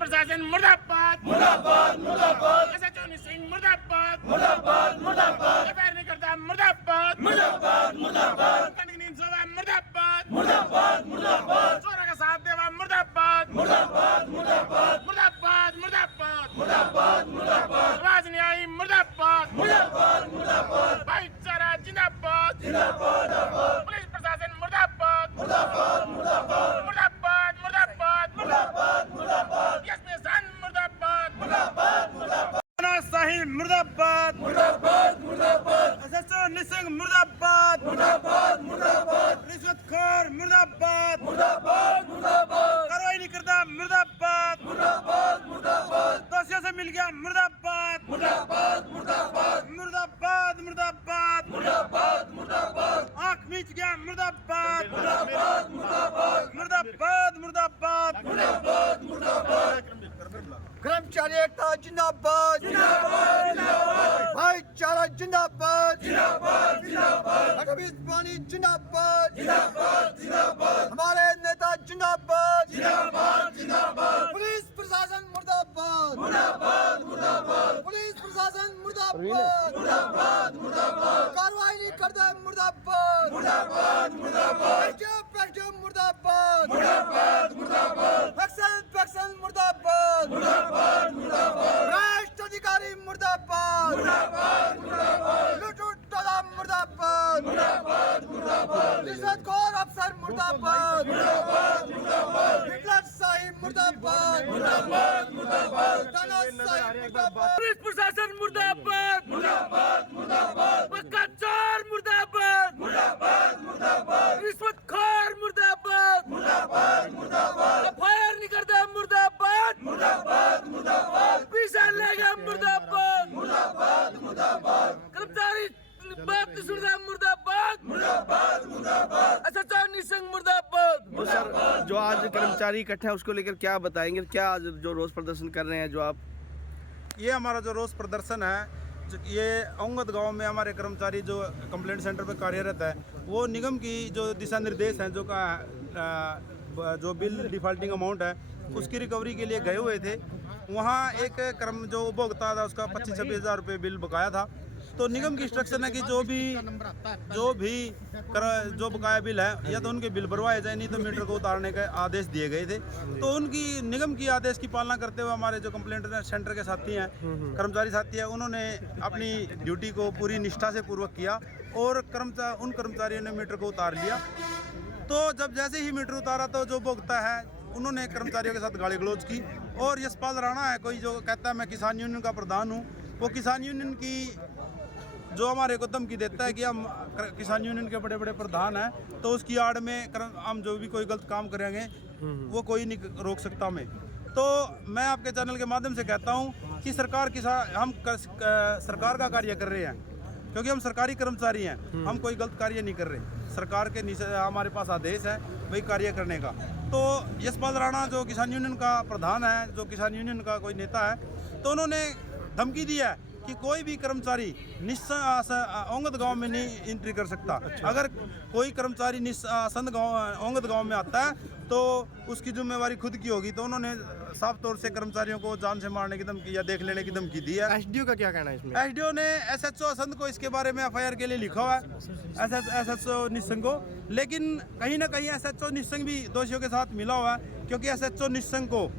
प्रशासन मुर्दाबाद मुर्दाबाद मुर्दाबाद एसएचओ निसिंह मुर्दाबाद मुर्दाबाद मुर्दाबाद एफआईआर नहीं करता मुर्दाबाद मुर्दाबाद मुर्दाबाद कंडक्टिंग सभा मुर्दाबाद मुर्दाबाद मुर्दाबाद चोरा का साथ देवा मुर्दाबाद मुर्दाबाद मुर्दाबाद मुर्दाबाद मुर्दाबाद मुर्दाबाद मुर्दाबाद राज न्याय मुर्दाबाद मुर्दाबाद मुर्दाबाद भाईचारा जिंदाबाद जिंदाबाद पुलिस प्रशासन मुर्दाबाद मुर्दाबाद मुर्दाबाद मुर्दाबाद मुर्दाबाद मुर्दाबाद मुर्दाबाद यशमेशान मुर्दाबाद मुर्दाबाद मुर्दाबाद साहिल मुर्दाबाद मुर्दाबाद मुर्दाबाद एसएचओ निसिंह मुर्दाबाद मुर्दाबाद मुर्दाबाद रिश्वतखोर मुर्दाबाद मुर्दाबाद मुर्दाबाद कार्रवाई नहीं करता मुर्दाबाद मुर्दाबाद मुर्दाबाद दोषियों से मिल गया मुर्दाबाद मुर्दाबाद मुर्दाबाद मुर्दाबाद मुर्दाबाद मुर्दाबाद मुर्दाबाद आंख मीच गया मुर्दाबाद मुर्दाबाद मुर्दाबाद मुर्दाबाद मुर्दाबाद मुर्दाबाद मुर्दाबाद कर्मचारी एकता जिंदाबाद जिंदाबाद जिंदाबाद भाईचारा जिंदाबाद जिंदाबाद जिंदाबाद अखबिस पानी जिंदाबाद जिंदाबाद जिंदाबाद हमारे नेता जिंदाबाद जिंदाबाद जिंदाबाद पुलिस प्रशासन मुर्दाबाद मुर्दाबाद मुर्दाबाद पुलिस प्रशासन मुर्दाबाद मुर्दाबाद मुर्दाबाद कार्रवाई नहीं करता मुर्दाबाद मुर्दाबाद मुर्दाबाद पैक्टिव मुर्दाबाद मुर्दाबाद मुर्दाबाद फैक्शन मुर्दाबाद मुर्दाबाद मुर्दाबाद भ्रष्ट अधिकारी मुर्दाबाद मुर्दाबाद मुर्दाबाद लुटूटोला मुर्दाबाद मुर्दाबाद मुर्दाबाद रिश्वतखोर अफसर मुर्दाबाद मुर्दाबाद मुर्दाबाद हिटलर शाही मुर्दाबाद मुर्दाबाद मुर्दाबाद तानाशाही मुर्दाबाद पुलिस प्रशासन मुर्दाबाद मुर्दाबाद मुर्दाबाद पक्का चोर मुर्दाबाद मुर्दाबाद मुर्दाबाद रिश्वतखोर मुर्दाबाद मुर्दाबाद मुर्दाबाद एफआईआर नहीं करता मुर्दाबाद मुर्दाबाद मुर्दाबाद पीछा लेगा मुर्दाबाद मुर्दाबाद मुर्दाबाद कर्मचारी बात नहीं सुनता मुर्दाबाद मुर्दाबाद मुर्दाबाद एसएचओ निसिंह मुर्दाबाद तो सर जो आज कर्मचारी इकट्ठे हैं उसको लेकर क्या बताएंगे, क्या आज जो रोज प्रदर्शन कर रहे हैं जो आप? ये हमारा जो रोज़ प्रदर्शन है ये औंगद गांव में हमारे कर्मचारी जो कंप्लेंट सेंटर पर कार्यरत है वो निगम की जो दिशा निर्देश हैं जो बिल डिफॉल्टिंग अमाउंट है उसकी रिकवरी के लिए गए हुए थे। वहाँ एक जो उपभोक्ता था उसका 25-26 हज़ार रुपये बिल बकाया था। तो निगम की इंस्ट्रक्शन है कि जो बकाया बिल है या तो उनके बिल भरवाए जाए, नहीं तो मीटर को उतारने के आदेश दिए गए थे। तो उनकी निगम की आदेश की पालना करते हुए हमारे जो कंप्लेंट सेंटर के साथी हैं, कर्मचारी साथी हैं, उन्होंने अपनी ड्यूटी को पूरी निष्ठा से पूर्वक किया और उन कर्मचारियों ने मीटर को उतार लिया। तो जब जैसे ही मीटर उतारा तो जो उपभोक्ता है उन्होंने कर्मचारियों के साथ गाली गलौज की। और यशपाल राणा है कोई जो कहता है मैं किसान यूनियन का प्रधान हूँ, वो किसान यूनियन की जो हमारे को धमकी देता है कि हम किसान यूनियन के बड़े बड़े प्रधान हैं तो उसकी आड़ में हम जो भी कोई गलत काम करेंगे वो कोई नहीं रोक सकता हमें। तो मैं आपके चैनल के माध्यम से कहता हूँ कि हम सरकार का कार्य कर रहे हैं, क्योंकि हम सरकारी कर्मचारी हैं, हम कोई गलत कार्य नहीं कर रहे। सरकार के हमारे पास आदेश है वही कार्य करने का। तो यशपाल राणा जो किसान यूनियन का प्रधान है, जो किसान यूनियन का कोई नेता है, तो उन्होंने धमकी दी है कि कोई भी कर्मचारी औंगद गांव में नहीं एंट्री कर सकता। अगर कोई कर्मचारी औंगद गांव में आता है तो उसकी जिम्मेवारी खुद की होगी। तो उन्होंने साफ तौर से कर्मचारियों को जान से मारने की धमकी या देख लेने की धमकी दी है। एसडीओ का क्या कहना है इसमें? एसडीओ ने एसएचओ असंध को इसके बारे में एफआईआर के लिए लिखा हुआ है, एसएचओ निस्संग को। लेकिन कहीं ना कहीं एसएचओ निस्संग भी दोषियों के साथ मिला हुआ है, क्योंकि एसएचओ निस्संग को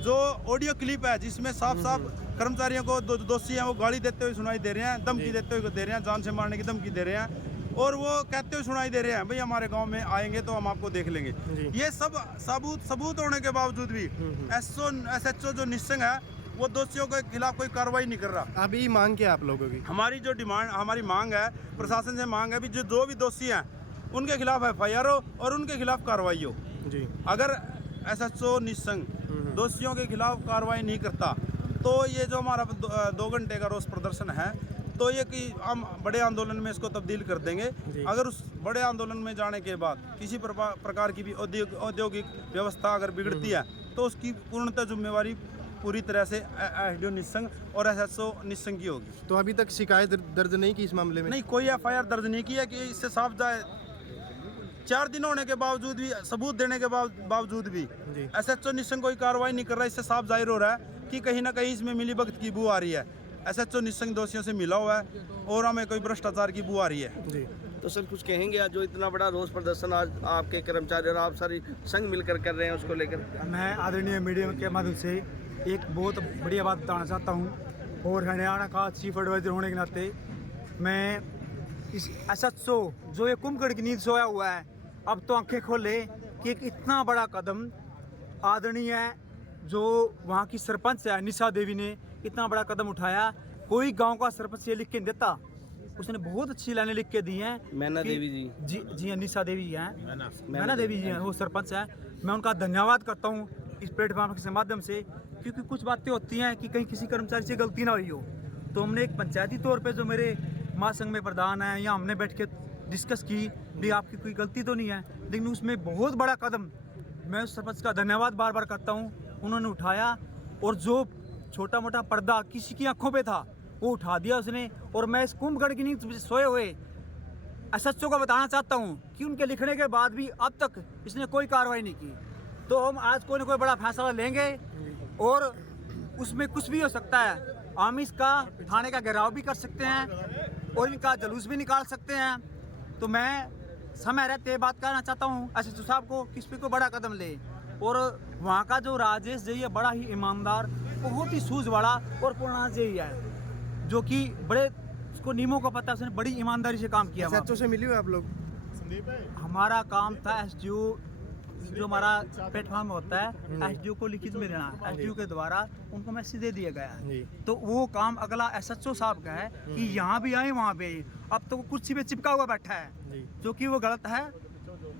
जो ऑडियो क्लिप है जिसमें साफ साफ कर्मचारियों को दोषी हैं वो गाली देते हुए सुनाई दे रहे हैं, धमकी देते हुए दे रहे हैं, जान से मारने की धमकी दे रहे हैं, और वो कहते हुए सुनाई दे रहे हैं भाई हमारे गांव में आएंगे तो हम आपको देख लेंगे। ये सब सबूत होने के बावजूद भी एसएचओ जो निस्संग है वो दोषियों के खिलाफ कोई कार्रवाई नहीं कर रहा। अभी मांग क्या आप लोगों की? हमारी मांग है, प्रशासन से मांग है भी जो भी दोषी हैं उनके खिलाफ एफआईआर हो और उनके खिलाफ कार्रवाई हो जी। अगर एसएचओ निस्संग दोषियों के खिलाफ कार्रवाई नहीं करता तो ये जो हमारा 2 घंटे का रोज प्रदर्शन है तो ये कि हम बड़े आंदोलन में इसको तब्दील कर देंगे। अगर उस बड़े आंदोलन में जाने के बाद किसी प्रकार की भी औद्योगिक व्यवस्था अगर बिगड़ती है तो उसकी पूर्णतः जिम्मेवारी पूरी तरह से एसडीओ निस्संग और एसएचओ निस्संग की होगी। तो अभी तक शिकायत दर्ज नहीं की इस मामले में? नहीं, कोई एफआईआर दर्ज नहीं की है कि इससे साफ 4 दिन होने के बावजूद भी, सबूत देने के बावजूद भी SHO निशंक कोई कार्रवाई नहीं कर रहा है। इससे साफ जाहिर हो रहा है कि कहीं ना कहीं इसमें मिलीभगत की बू आ रही है। SHO निशंक दोषियों से मिला हुआ है और हमें कोई भ्रष्टाचार की बू आ रही है। जी, तो सर कुछ कहेंगे आज जो इतना बड़ा रोष प्रदर्शन आज आपके कर्मचारी और आप सारी संघ मिलकर कर रहे हैं उसको लेकर? मैं आदरणीय मीडिया के माध्यम से एक बहुत बढ़िया बात बताना चाहता हूँ और हरियाणा का चीफ एडवाइज़र होने के नाते मैं इस SHO जो ये कुंभकर्ण की नींद सोया हुआ है, अब तो आंखें खोले कि एक इतना बड़ा कदम आदरणीय जो वहाँ की सरपंच है निशा देवी ने इतना बड़ा कदम उठाया। कोई गांव का सरपंच ये लिख के नहीं देता, उसने बहुत अच्छी लाइनें लिख के दी हैं। मैना कि- देवी जी जी निशा देवी हैं, मैना देवी जी हैं, वो सरपंच हैं। मैं उनका धन्यवाद करता हूँ इस प्लेटफॉर्म के माध्यम से, क्योंकि कुछ बातें होती हैं कि कहीं किसी कर्मचारी से गलती ना हुई हो। तो हमने एक पंचायती तौर पे जो मेरे महासंघ में प्रधान हैं या हमने बैठ के डिस्कस की भी आपकी कोई गलती तो नहीं है, लेकिन उसमें बहुत बड़ा कदम मैं उस सरपंच का धन्यवाद बार बार करता हूँ, उन्होंने उठाया। और जो छोटा मोटा पर्दा किसी की आंखों पे था वो उठा दिया उसने। और मैं इस कुंभकर्ण की नींद से सोए हुए SHO को बताना चाहता हूँ कि उनके लिखने के बाद भी अब तक इसने कोई कार्रवाई नहीं की। तो हम आज कोई ना कोई बड़ा फैसला लेंगे और उसमें कुछ भी हो सकता है। हम इसका थाने का घेराव भी कर सकते हैं और इनका जुलूस भी निकाल सकते हैं। तो मैं समय रहते बात कहना चाहता हूँ SHO साहब को कि इस पर कोई बड़ा कदम ले। और वहाँ का जो राजेश जी है बड़ा ही ईमानदार, बहुत ही सूझवाड़ा और पूर्णा जी है, जो कि बड़े उसको नियमों का पता है, उसने बड़ी ईमानदारी से काम किया। SHO से मिली हुई आप लोग? हमारा काम था SDO जो हमारा प्लेटफॉर्म होता है SDO को लिखित में देना, SDO के द्वारा उनको मैसेज दे दिया गया है। तो वो काम अगला SHO साहब का है कि यहाँ भी आए वहाँ भी आए। अब तो वो कुर्सी पे चिपका हुआ बैठा है जो कि वो गलत है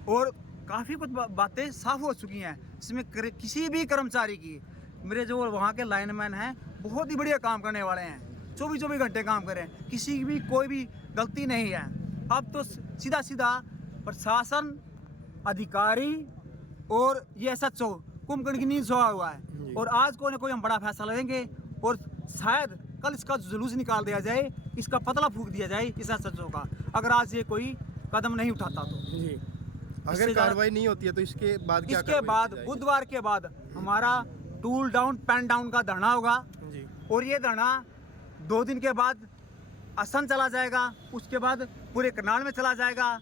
और काफ़ी कुछ बातें साफ हो चुकी हैं। इसमें किसी भी कर्मचारी की, मेरे जो वहाँ के लाइनमैन हैं बहुत ही बढ़िया काम करने वाले हैं, 24 घंटे काम करें, किसी की भी कोई भी गलती नहीं है। अब तो सीधा सीधा प्रशासन अधिकारी और ये SHO कुंभकर्ण की नींद सोया हुआ है। और आज कोई ना कोई हम बड़ा फैसला लेंगे और शायद कल इसका जुलूस निकाल दिया जाए, इसका पतला फूंक दिया जाए इस SHO का, अगर आज ये कोई कदम नहीं उठाता तो। जी, अगर कार्रवाई नहीं होती है तो इसके बाद क्या? इसके बाद बुधवार के बाद हमारा टूल डाउन पेन डाउन का धरना होगा और ये धरना 2 दिन के बाद असम चला जाएगा, उसके बाद पूरे करनाल में चला जाएगा।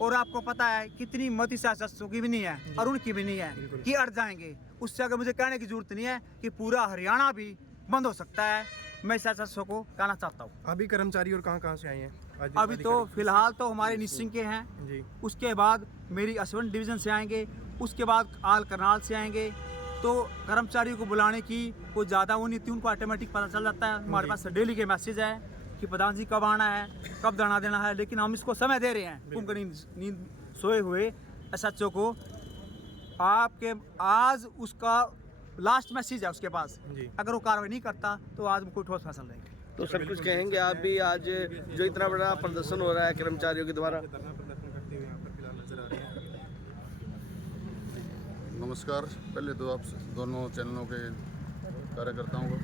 और आपको पता है कितनी मती SHO की भी नहीं है और उनकी भी नहीं है कि अड़ जाएंगे। उससे अगर मुझे कहने की जरूरत नहीं है कि पूरा हरियाणा भी बंद हो सकता है। मैं इस SHO को कहना चाहता हूँ। अभी कर्मचारी और कहाँ से आए हैं? अभी तो फिलहाल तो हमारे निसिंग के हैं जी, उसके बाद मेरी असवन डिवीज़न से आएंगे, उसके बाद आल करनाल से आएंगे। तो कर्मचारियों को बुलाने की कोई ज़्यादा वो नहीं थी, उनको ऑटोमेटिक पता चल जाता है। हमारे पास डेली के मैसेज है कि प्रधान जी कब आना है, कब धरना देना है, लेकिन हम इसको समय दे रहे हैं कुंभकर्ण नींद सोए हुए SHO को। आपके आज उसका लास्ट मैसेज है उसके पास, अगर वो कार्रवाई नहीं करता तो आज कोई ठोस फैसला लेंगे। तो सर कुछ कहेंगे आप भी आज जो इतना बड़ा प्रदर्शन हो रहा है कर्मचारियों के द्वारा? नमस्कार, पहले तो आप दोनों चैनलों के कार्यकर्ताओं को,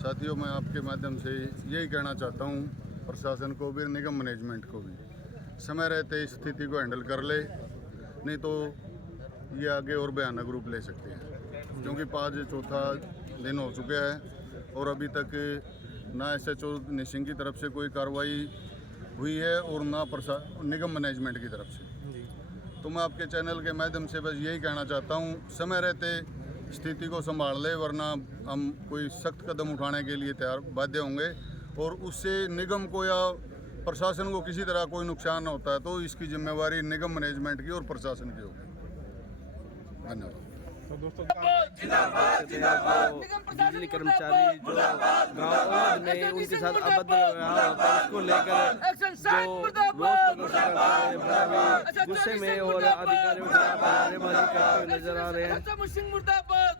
साथियों, मैं आपके माध्यम से यही कहना चाहता हूँ प्रशासन को भी, निगम मैनेजमेंट को भी, समय रहते इस स्थिति को हैंडल कर ले, नहीं तो ये आगे और भयानक रूप ले सकते हैं। क्योंकि 4था दिन हो चुका है और अभी तक ना SHO निसिंग की तरफ से कोई कार्रवाई हुई है और ना निगम मैनेजमेंट की तरफ से। तो मैं आपके चैनल के माध्यम से बस यही कहना चाहता हूँ, समय रहते स्थिति को संभाल ले, वरना हम कोई सख्त कदम उठाने के लिए तैयार बाध्य होंगे और उससे निगम को या प्रशासन को किसी तरह कोई नुकसान होता है तो इसकी जिम्मेवारी निगम मैनेजमेंट की और प्रशासन की होगी। धन्यवाद। बिजली कर्मचारी जो गाँव में उनके साथ अभद्र व्यवहार होता है उसको लेकर जो रोष प्रदर्शन करते हैं गुस्से में और अधिकारियों के खिलाफ नारेबाजी करते हुए नजर आ रहे हैं। SHO मुर्दाबाद।